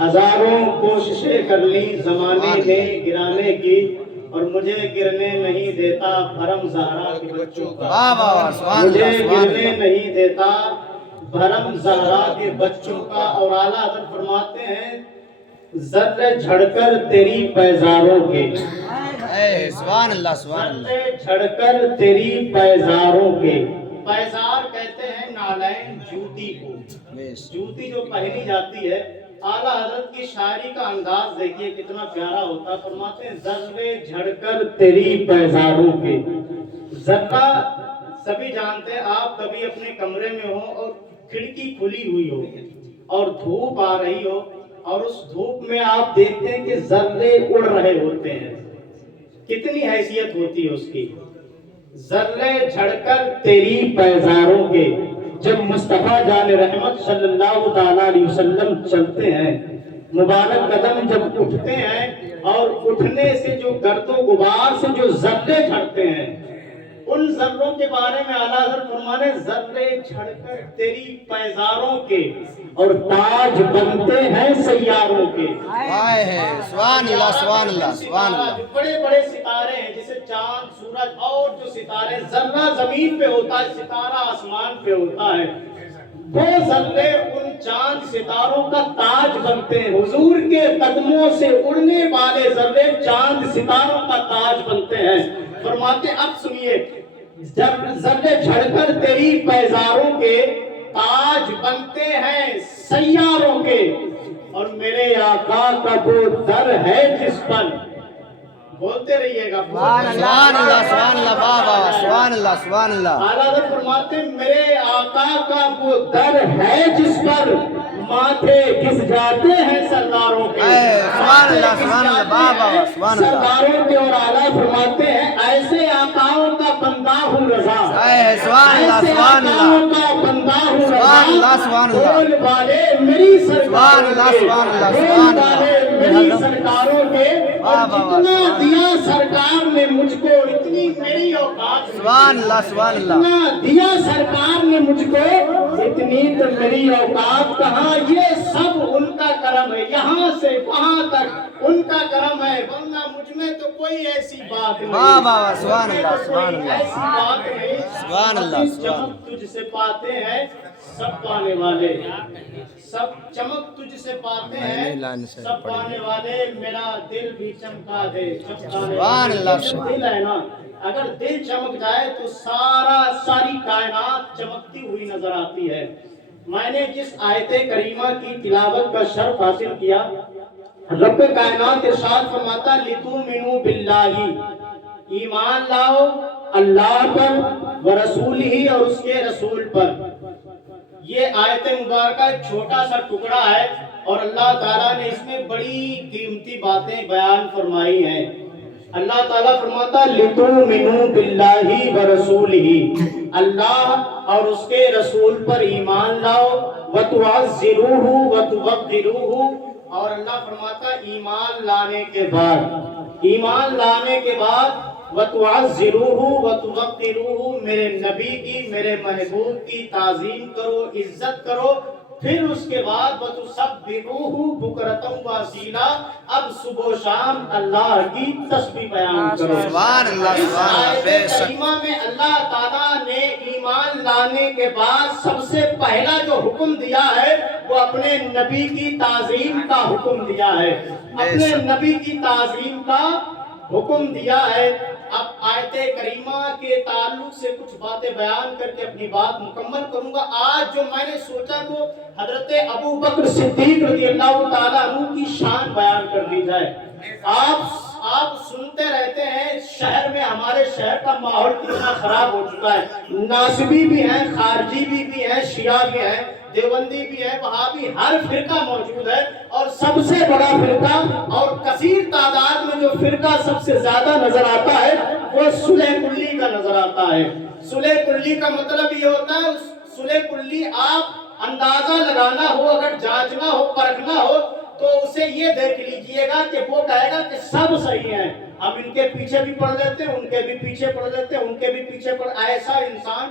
ہزاروں کوششیں کر لی زمانے نے گرانے کی، اور مجھے گرنے نہیں دیتا بھرم زہرا کے بچوں کا، مجھے گرنے نہیں دیتا بھرم زہرا کے بچوں کا۔ اور اعلیٰ حضرت فرماتے ہیں ذرے جھڑ کر تیری پیزاروں کے، سبحان اللہ سبحان اللہ۔ ذرے جھڑ کر تیری پیزاروں کے، پیزار کہتے ہیں نالین جوتی کو، جوتی جو پہنی جاتی ہے۔ اعلیٰ حضرت کی شاعری کا انداز دیکھیے کتنا پیارا ہوتا ہے۔ فرماتے ہیں ذرے جھڑ کر تیری پیزاروں کے۔ ذرہ سبھی جانتے ہیں، آپ کبھی اپنے کمرے میں ہو اور کھڑکی کھلی ہوئی ہو اور دھوپ آ رہی ہو، اور اس دھوپ میں آپ دیکھتے ہیں کہ ذرے اڑ رہے ہوتے ہیں، کتنی حیثیت ہوتی ہے اس کی۔ ذرے جھڑ کر تیری پیزاروں کے، جب مصطفیٰ جان رحمت صلی اللہ تعالیٰ علیہ وسلم چلتے ہیں، مبارک قدم جب اٹھتے ہیں، اور اٹھنے سے جو گرد و غبار سے جو ذرے جھڑتے ہیں، ان ذروں کے بارے میں اعلیٰ حضرت فرمانے ذرے جھڑ کر تیری پیزاروں کے، اور تاج بنتے ہیں سیاروں کے۔ سبحان اللہ سبحان اللہ سبحان اللہ۔ جو بڑے بڑے ستارے ہیں جیسے چاند، سورج اور جو ستارے، ذرہ زمین پہ ہوتا ہے، ستارہ آسمان پہ ہوتا ہے، وہ ذرے ان چاند ستاروں کا تاج بنتے ہیں۔ حضور کے قدموں سے اڑنے والے ذرے چاند ستاروں کا تاج بنتے ہیں۔ فرماتے اب سنیے، جب ذرے جھڑ کر تیری پیزاروں کے، تاج بنتے ہیں سیاروں کے، اور میرے آقا کا وہ در ہے جس پر، بولتے رہیے گا سبحان اللہ سبحان اللہ بابا سبحان اللہ سبحان اللہ۔ اعلیٰ حضرت فرماتے ہیں میرے آقا کا وہ در ہے جس پر ماتھے گھس جاتے ہیں سرداروں کے، سبحان اللہ سبحان اللہ بابا سبحان اللہ۔ سرداروں کے، اور اعلیٰ فرماتے ہیں ایسے آقاؤں کا بندہ ہوں رضا، سبحان اللہ ایسے سبحان اللہ آقاؤں کا بندہ ہوں سبحان اللہ رضا، سبحان اللہ۔ بول والے میری سبحان سرکاروں اللہ کے، سبحان اللہ بول سبحان والے اللہ۔ میری سرکاروں کے، اور واہ واہ واہ، جتنا دیا سرکار نے مجھ کو، اتنی میری اوقات، سبحان اللہ سبحان اللہ۔ اتنا دیا سرکار نے مجھ کو، اتنی تو میری اوقات کہاں، یہ سب ان کا کرم ہے، یہاں سے وہاں تک ان کا کرم ہے، ورنہ مجھ میں تو کوئی ایسی بات نہیں، واہ واہ واہ، سبحان اللہ سبحان اللہ ایسی بات نہیں۔ سبحان اللہ چمک تجھ سے پاتے ہیں سب پانے والے، سب چمک تجھ سے پاتے ہیں سب پانے والے، میرا دل بھی چمکا دے سبحان اللہ۔ دل ہے نا، اگر دل چمک جائے تو ساری کائنات چمکتی ہوئی نظر آتی ہے۔ میں نے جس آیت کریمہ کی تلاوت کا شرف حاصل کیا، رب کائنات ارشاد فرماتا لِتُؤْمِنُوا بِاللَّهِ، ایمان لاؤ اللہ پر، ورسولہ، اور اس کے رسول پر۔ یہ آیت مبارکہ ایک چھوٹا سا ٹکڑا ہے، اور اللہ تعالیٰ نے اس میں بڑی قیمتی باتیں بیان فرمائی ہیں۔ اللہ تعالیٰ فرماتا لِتُؤْمِنُوا بِاللَّهِ وَرَسُولِهِ، اللہ اور اس کے رسول پر ایمان لاؤ، وَتُعَزِّرُوهُ وَتُوَقِّرُوهُ، اور اللہ فرماتا ایمان لانے کے بعد وَتُعَزِّرُوهُ وَتُوَقِّرُوهُ، میرے نبی کی، میرے محبوب کی تعظیم کرو، عزت کرو، پھر اس کے بعد وَتُسَبِّحُوهُ بُكْرَةً وَأَصِيلًا، اب صبح و شام اللہ کی تسبیح بیان کرو۔ سبحان اللہ سبحان اللہ، بے اس شک۔ کریمہ میں اللہ تعالیٰ نے ایمان لانے کے بعد سب سے پہلا جو حکم دیا ہے وہ اپنے نبی کی تعظیم کا حکم دیا ہے، اپنے نبی کی تعظیم کا حکم دیا ہے۔ اب آیت کریمہ کے تعلق سے کچھ باتیں بیان کر کے اپنی بات مکمل کروں گا۔ آج جو میں نے سوچا وہ حضرت ابو بکر صدیق رضی اللہ تعالیٰ عنہ کی شان بیان کر دی جائے۔ آپ سنتے رہتے ہیں شہر میں، ہمارے شہر کا ماحول کتنا خراب ہو چکا ہے، ناصبی بھی ہیں، خارجی بھی ہیں، شیعہ بھی ہیں، دیوبندی بھی ہے، وہابی، ہر فرقہ موجود ہے، اور سب سے بڑا فرقہ اور کثیر تعداد میں جو فرقہ سب سے زیادہ نظر آتا ہے وہ صلح کلی کا نظر آتا ہے۔ صلح کلی کا مطلب یہ ہوتا ہے، صلح کلی آپ اندازہ لگانا ہو، اگر جانچنا ہو، پرکھنا ہو، تو اسے یہ دیکھ لیجئے گا کہ وہ کہے گا کہ سب صحیح ہیں، ہم ان کے پیچھے بھی پڑ لیتے ہیں، ان کے بھی پیچھے پڑ لیتے ہیں، ان کے بھی پیچھے پڑ، ایسا انسان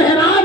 ihram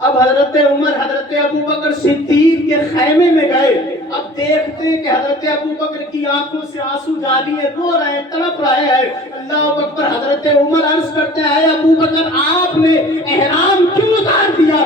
اب حضرت عمر حضرت ابو بکر صدیق کے خیمے میں گئے. اب دیکھتے کہ حضرت ابو بکر کی آنکھوں سے آنسو جاری ہیں, رو رہے ہیں, تڑپ رہے ہیں. اللہ اکبر. حضرت عمر عرض کرتے ہیں, ابو بکر آپ نے احرام کیوں اتار دیا؟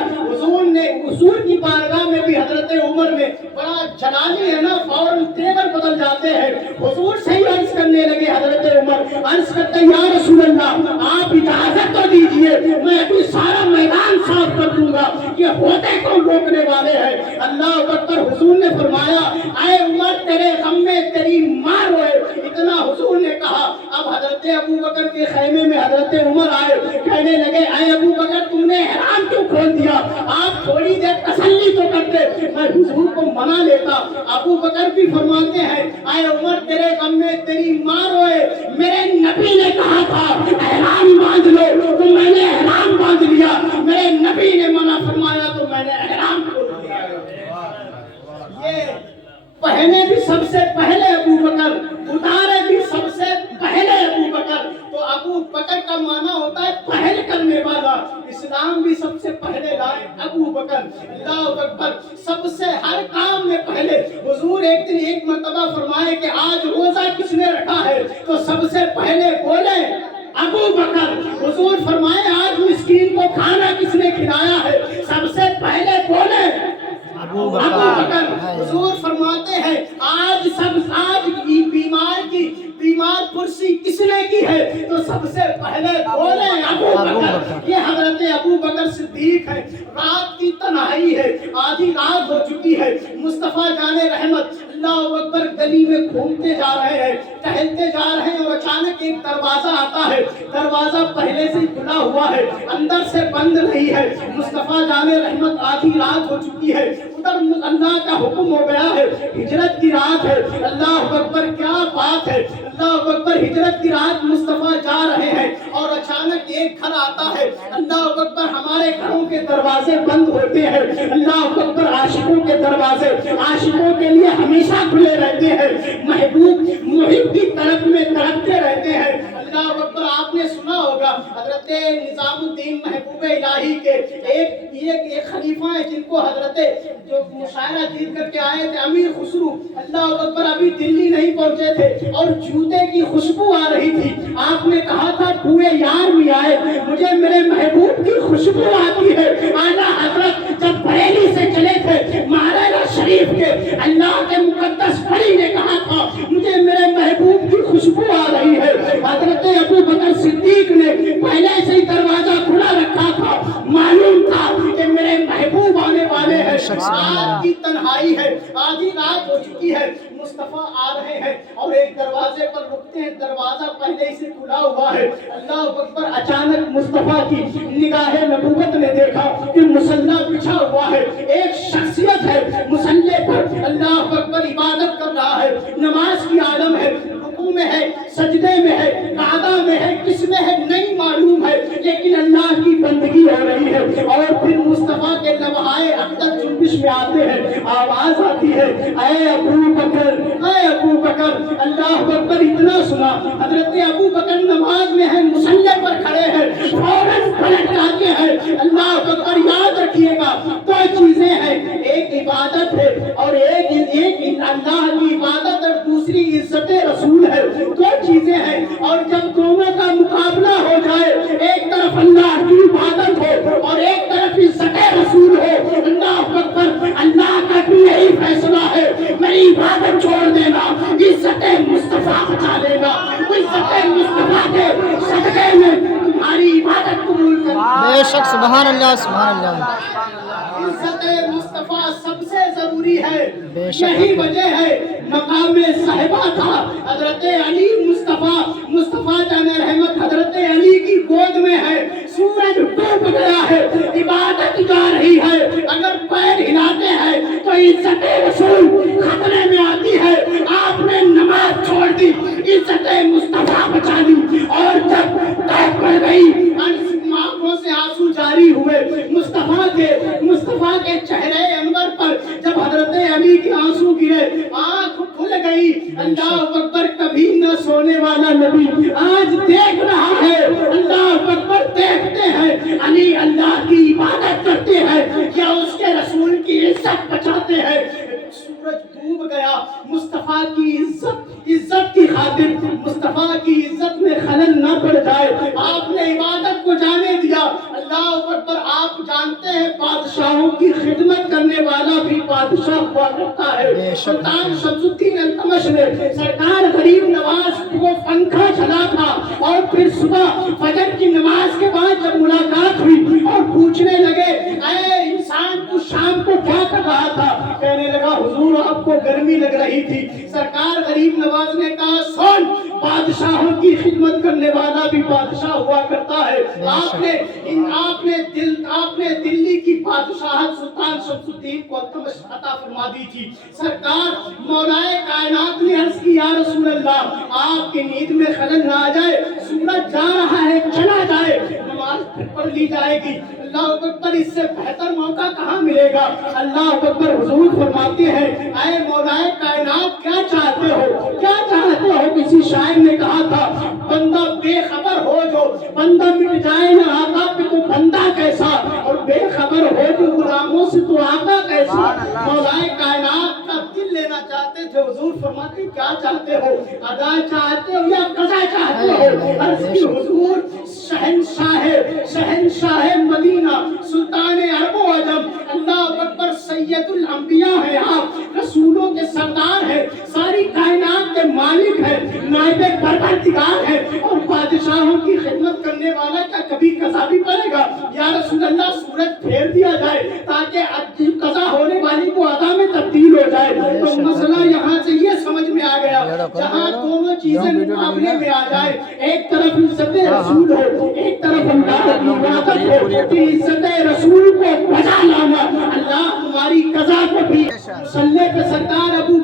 حضور کی بارگاہ میں بھی حضرت عمر میں بڑا جلالی ہے نا, فوراً تیور بدل جاتے ہیں. حضور سے ہی عرض کرنے لگے حضرت عمر, عرض کرتے یا رسول اللہ آپ اجازت تو دیجئے, میں ابھی سارا میدان صاف کر دوں گا, یہ ہوتے کون روکنے والے ہیں؟ اللہ اکبر. حضور نے فرمایا, اے عمر تیرے غم میں تیری ماں روئے. اتنا حضور نے کہا. اب حضرت ابو بکر کے خیمے میں حضرت عمر آئے, کہنے لگے اے ابو بکر تم نے احرام کیوں کھول دیا؟ آپ تھوڑی دیر تسلی تو کرتے, میں حضور کو منا لیتا. ابو بکر بھی فرماتے ہیں, اے عمر تیرے غم میں تیری ماں روئے, میرے نبی نے کہا تھا احرام باندھ لو تو میں نے احرام باندھ لیا, میرے نبی نے منع فرمایا تو میں نے احرام کھول دیا. یہ پہنے بھی سب سے پہلے ابو بکر, اتارے بھی سب سے پہلے ابو بکر. تو ابو بکر کا معنی ہوتا ہے پہل کرنے والا. اسلام بھی سب سے پہلے لائے ابو بکر. اللہ اکبر. سب سے ہر کام میں پہلے. حضور ایک دن ایک مرتبہ فرمائے کہ آج روزہ کس نے رکھا ہے, تو سب سے پہلے بولے ابو بکر. حضور فرمائے آج مسکین کو کھانا کس نے کھلایا ہے, سب سے پہلے بولے ابو بکر. حضور فرماتے ہیں آج بیمار پرسی کس نے کی ہے, تو سب سے پہلے بولے ابو بکر. یہ حضرت ابو بکر صدیق ہے. رات کی تنہائی ہے, آدھی رات ہو چکی ہے. مصطفیٰ جان رحمت اللہ اکبر گلی میں گھومتے جا رہے ہیں, ٹہلتے جا رہے ہیں, اور اچانک ایک دروازہ آتا ہے. دروازہ پہلے سے کھلا ہوا ہے, اندر سے بند نہیں ہے. مصطفیٰ جان رحمت آدھی رات ہو چکی ہے, ادھر اللہ کا حکم ہو گیا ہے, ہجرت کی رات ہے. اللہ اکبر کیا بات ہے. اللہ اکبر. ہجرت کی رات مصطفیٰ جا رہے ہیں اور اچانک ایک گھر آتا ہے. اللہ اکبر. ہمارے گھروں کے دروازے بند ہوتے ہیں, اللہ اکبر. عاشقوں کے دروازے عاشقوں کے لیے ہمیشہ کھلے رہتے ہیں, محبوب محب کی طرف میں تڑپتے رہتے ہیں. اللہ اکبر. آپ نے سنا ہوگا حضرت نظام الدین محبوب الہی کے ایک خلیفہ ہیں جن کو حضرت جو مشاعرہ دیر کر کے آئے تھے, امیر خسرو. اللہ اکبر. ابھی دلی نہیں پہنچے تھے اور جوتے کی خوشبو آ رہی تھی. آپ نے کہا تھا بوئے یار بھی آئے, مجھے میرے محبوب کی خوشبو آتی ہے. اعلیٰ حضرت جب بریلی سے چلے تھے مہاراجہ شریف کے, اللہ کے مقدس بھائی نے کہا تھا مجھے میرے محبوب کی خوشبو آ رہی ہے. حضرت ابو بکر صدیق نے پہلے سے ہی دروازہ کھلا رکھا تھا, معلوم تھا کہ میرے محبوب آنے والے ہیں. رات کی تنہائی ہے, آدھی رات ہو چکی ہے. مصطفیٰ آ رہے ہیں اور ایک دروازے پر رکتے ہیں, دروازہ پہلے سے کھلا ہوا ہے. اللہ اکبر. اچانک مصطفیٰ کی نگاہ نبوت نے دیکھا کہ مصلی بچھا ہوا ہے, ایک شخصیت ہے مصلی پر, اللہ اکبر, عبادت کر رہا ہے, نماز کی عالم ہے, رکوع میں ہے, سجدے میں ہے, قعدہ میں ہے, کس میں ہے نہیں معلوم ہے, لیکن اللہ کی بندگی ہو رہی ہے. اور پھر مصطفیٰ کے لمحائے اقدس جنبش میں آتے ہیں, آواز آتی ہے اے ابو بکر, اے ابو بکر. اللہ اکبر. اتنا سنا, حضرت ابو بکر نماز میں ہے, مصلی پر کھڑے ہیں, فوراً پلٹ جاتے ہیں. اللہ اکبر. یاد رکھیے گا دو چیزیں ہیں, ایک عبادت ہے اور ایک اللہ کی عبادت اور دوسری عزت رسول ہے. دو چیزیں ہیں, اور جب دونوں کا مقابلہ ہو جائے, ایک طرف اللہ کی عبادت ہو اور ایک طرف عزت رسول ہو, اللہ اکبر. اللہ کا بھی یہی فیصلہ ہے, میری عبادت چھوڑ دینا, عزت مصطفیٰ بچا لینا. عزت مصطفیٰ کے صدقے میں تمہاری عبادت قبول کرنا. بے شک. سبحان اللہ, سبحان اللہ. عزت مصطفیٰ سب سے ضروری ہے. یہی وجہ ہے مقام صحبہ تھا. حضرت علی مصطفیٰ جان رحمت حضرت علی کی گود میں ہے, سورج ڈوب گیا ہے, عبادت جا رہی ہے, اگر پیر ہلاتے ہیں تو عزت رسول خطرے میں آتی ہے. آپ نے نماز چھوڑ دی, عزت مصطفیٰ بچا لی, اور جب ٹیک پڑ گئی آنکھوں سے آنسو جاری ہوئے. مصطفیٰ کے چہرے انور پر جب حضرت علی کے آنسو گرے, آنکھ کھل گئی. اللہ اکبر. کبھی نہ سونے والا نبی آج دیکھ رہا ہے. اللہ اکبر. دیکھتے ہیں علی اللہ کی عبادت کرتے ہیں یا اس کے رسول کی عزت بچاتے ہیں. سورج ڈوب گیا, مصطفیٰ کی عزت کی خاطر, مصطفیٰ کی عزت میں خلل نہ پڑ جائے, آپ نے عبادت کو جانے دیا. اللہ اکبر. آپ جانتے ہیں بادشاہوں کی خدمت کرنے والا بھی بادشاہ ہوا کرتا ہے. سلطان شمس الدین التمش نے سرکار غریب نواز کو پنکھا چلا تھا, اور پھر صبح فجر کی نماز کے بعد جب ملاقات ہوئی اور پوچھنے لگے اے انسان تو شام کو کیا کر رہا تھا, کہنے لگا حضور آپ کو گرمی لگ رہی تھی. سرکار غریب نواز نے کہا سن, بادشاہوں کی خدمت کرنے والا بھی بادشاہ ہوا کرتا ہے. آپ نے دلی کی بادشاہت سلطان شمس الدین کو التمش عطا فرما دی تھی. سرکار مولائے کائنات نے عرض کی یا رسول اللہ آپ کی نیند میں خلل نہ آ جائے, سورج جا رہا ہے چلا جائے, نماز پھر پڑھ لی جائے گی. اللہ اکبر. اس سے بہتر موقع کہاں ملے گا. اللہ اکبر. حضور فرماتے ہیں اے مولائے کائنات کیا چاہتے ہو, کیا چاہتے ہو. کسی شاعر نے کہا تھا بندہ بے خبر ہو جو بندہ مٹ جائے نہ آقا پہ تو بندہ کیسا, اور بے خبر ہو جو غلاموں سے تو آقا کیسا. مولائے کائنات کا دل لینا چاہتے تھے. حضور فرماتے کیا چاہتے ہو, ادا چاہتے ہو یا قضا چاہتے ہو. عرض کی حضور شہنشاہ مدینہ, سلطان عرب و عجم, اللہ اکبر, سید الانبیاء ہے آپ, رسولوں کے سردار ہیں, ساری کائنات کے مالک ہیں, نائب پروردگار ہے, اور بادشاہوں کی خدمت کرنے والا کیا کبھی قضا بھی پڑے گا. یا رسول اللہ سورج پھیر دیا جائے تاکہ قضا ہونے والی کو ادا میں تبدیل ہو جائے. تو مسئلہ یہاں سے یہ سمجھ میں آ گیا, جہاں دونوں چیزیں مقابلے میں آ جائے, ایک طرف عزت رسول ہو, ایک طرف اللہ کی عبادت ہو, کہ عزت رسول کو بجا لانا, اللہ ہماری قضا کو بھی. صلی پہ سرکار ابو